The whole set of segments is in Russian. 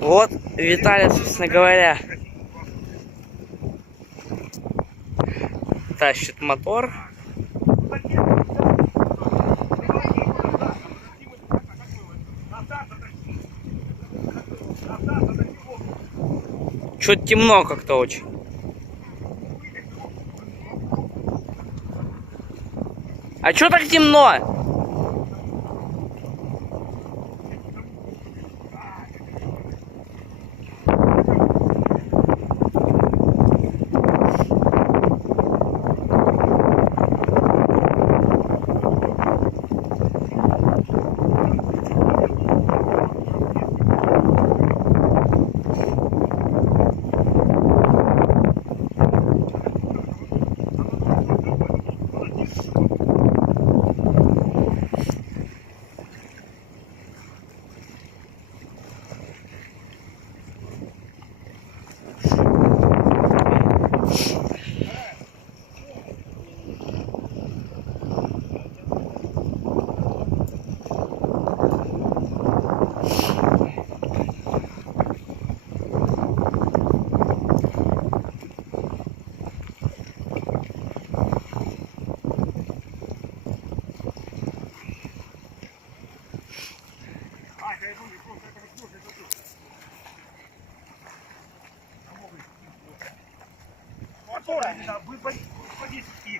Вот Виталий, собственно говоря, тащит мотор. Что-то темно как-то очень. А чё так темно?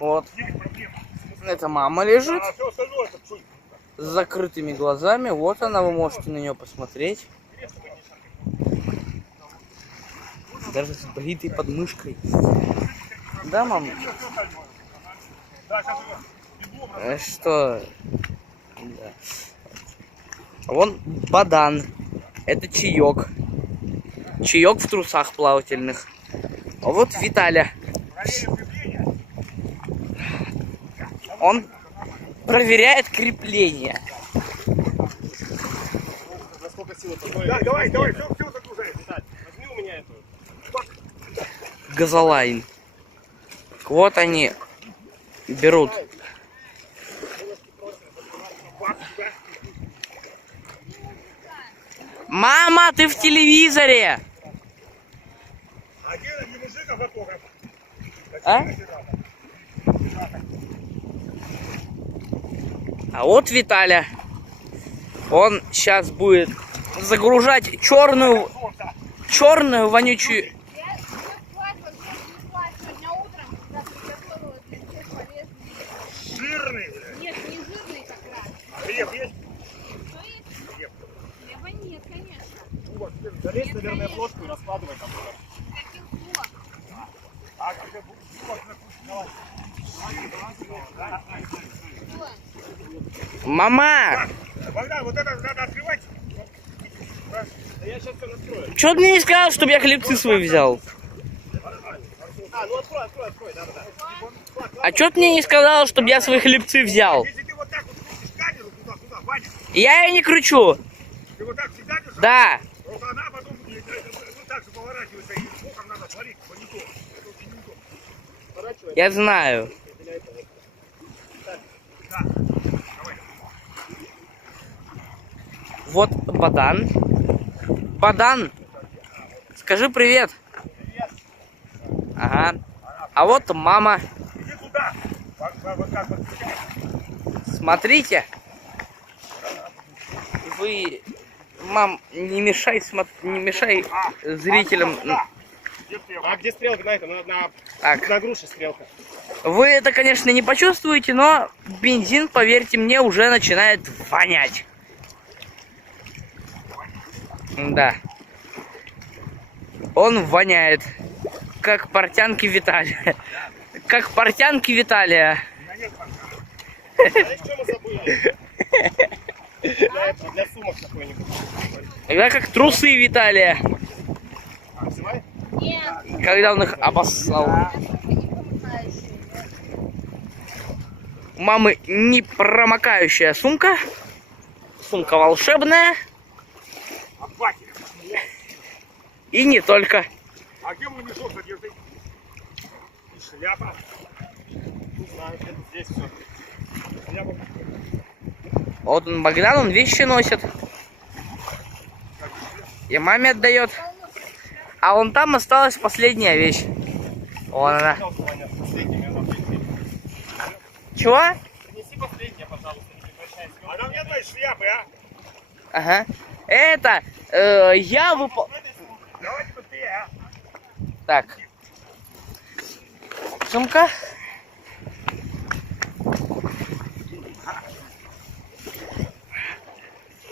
Вот. Это мама лежит с закрытыми глазами. Вот она, вы можете на нее посмотреть. Даже с бритой подмышкой. Да, мам? Что? Да. Вон Бадан. Это чаек. Чаек в трусах плавательных. А вот Виталя. Он проверяет крепление. Да, давай, все загружай. Возьми у меня эту. Газолайн. Вот они берут. Мама, ты в телевизоре! А? А вот Виталя. Он сейчас будет загружать черную вонючую. Жирный, блядь. Нет, не жирный как раз. Хлеб есть? Что есть? Хлеб. Хлеба нет, конечно. Ну вот, залезь, наверное, в лодку и раскладывай там. Каких блок? А как давай. Мама! Богдан, вот это надо открывать. Да я сейчас все настрою. Чё ты мне не сказал, чтобы я хлебцы свои взял? А, ну открой, да. А чё ты мне не сказал, чтобы я свои хлебцы взял? Если ты вот так вот крутишь камеру туда-сюда, Ваня, Я ее не кручу. ты вот так всегда держишь, Да. вот она потом вот так же поворачивается, и боком надо смотреть, монитор. Это очень неудобно. Поворачивай. Я знаю. Да. Давай. Вот Бадан. Бадан, скажи привет. Привет. Ага. А вот мама. Иди туда. Вот так вот. Смотрите. Вы, мам, не мешай зрителям. А где стрелка на этом? Так. На груше стрелка. Вы это, конечно, не почувствуете, но бензин, поверьте мне, уже начинает вонять. Да. Он воняет. Как портянки Виталия. Как портянки Виталия. Знаешь, что мы забыли? Для сумок какой-нибудь. Я как трусы Виталия. Взимай? Нет. Когда он их обоссал. У мамы непромокающая сумка. Сумка волшебная. И не только. А где мой мешок содержит? И шляпа. Не знаю, где-то здесь все. Шляпа. Вот он, Богдан, он вещи носит. И маме отдает. А вон там осталась последняя вещь. Вон она. Чего? Принеси последнее, пожалуйста, не прекращайся. А нам нет твоей шляпы, а? Ага. Это я выпал. Давайте быстрее, а? Так. Сумка.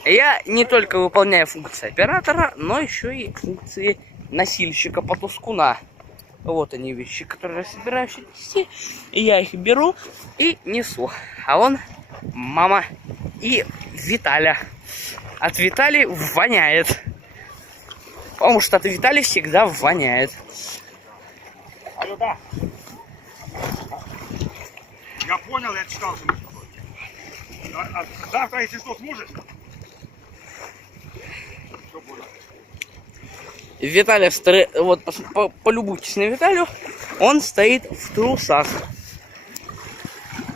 Я не только выполняю функции оператора, но еще и функции носильщика потускуна. Вот они вещи, которые я собираюсь нести. И я их беру и несу. А вон мама и Виталя. От Витали воняет. Потому что от Витали всегда воняет. Алло, да. Я понял, я читал, что мы завтра, если что, сможешь? Что будет? Виталя, вот полюбуйтесь на Виталю, он стоит в трусах.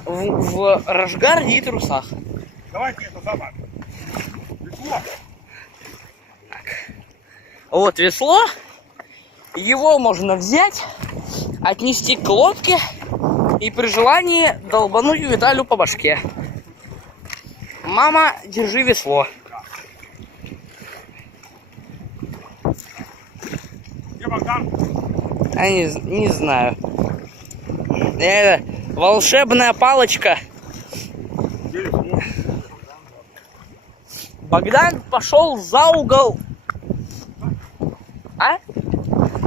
В рашгарде и трусах. Давайте это забавно. Весло. Вот весло. Его можно взять, отнести к лодке и при желании долбануть Виталю по башке. Мама, держи весло. Где Богдан? Не знаю. Это волшебная палочка. Где весло? Богдан пошел за угол. А?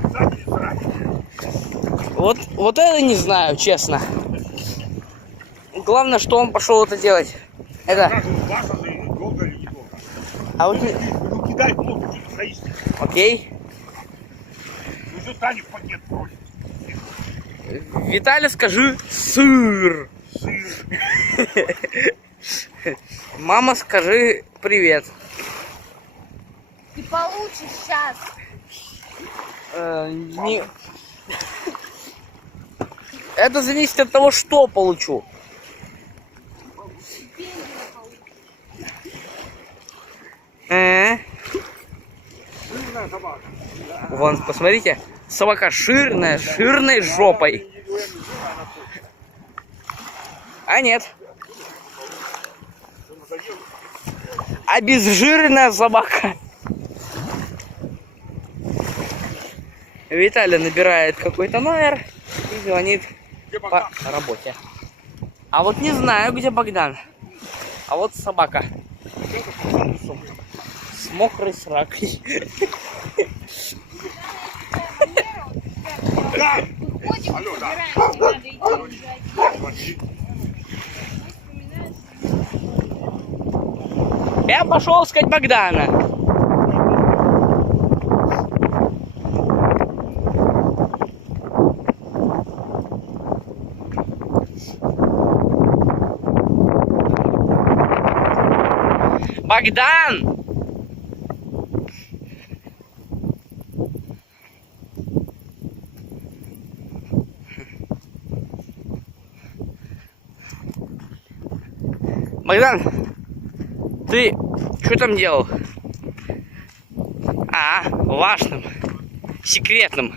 Сзади или сзади? Вот это не знаю, честно. Главное, что он пошел это делать. Это. Как он, ваша же долго или недолго? А вот. Ну кидай в лодку, ты стоишь. Окей. Ну что Таня в пакет бросит? Виталя, скажи сыр. Сыр. Мама, скажи привет. Ты получишь сейчас. Это зависит от того, что получу. Сырная собака. Вон, посмотрите, собака жирная, с жирной жопой. А нет. Обезжиренная собака. Виталий набирает какой-то номер и звонит по работе. А вот не знаю, где Богдан. А вот собака. С мокрой сракой. Да. Выходим, Алло, да. собираемся, надо идти уже. Смотри. Я пошел искать Богдана. Богдан! Богдан, ты что там делал? Важным, секретным.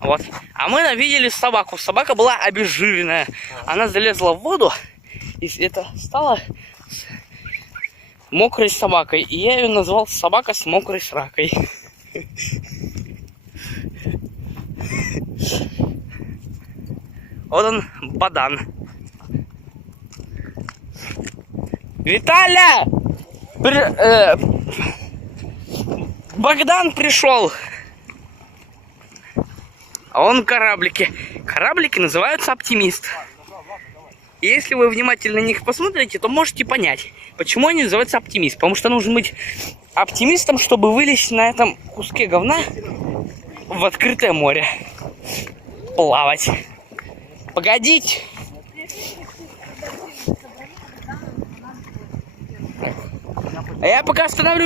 Вот. А мы видели собаку. Собака была обезжиренная. Она залезла в воду, и это стало мокрой собакой. И я ее назвал собака с мокрой сракой. Вот он, Бадан. Виталя! Богдан пришел. А он кораблики. Кораблики называются «Оптимист». И если вы внимательно на них посмотрите, то можете понять, почему они называются «Оптимист». Потому что нужно быть оптимистом, чтобы вылезть на этом куске говна в открытое море. Плавать. Погодите. А я пока остановлю.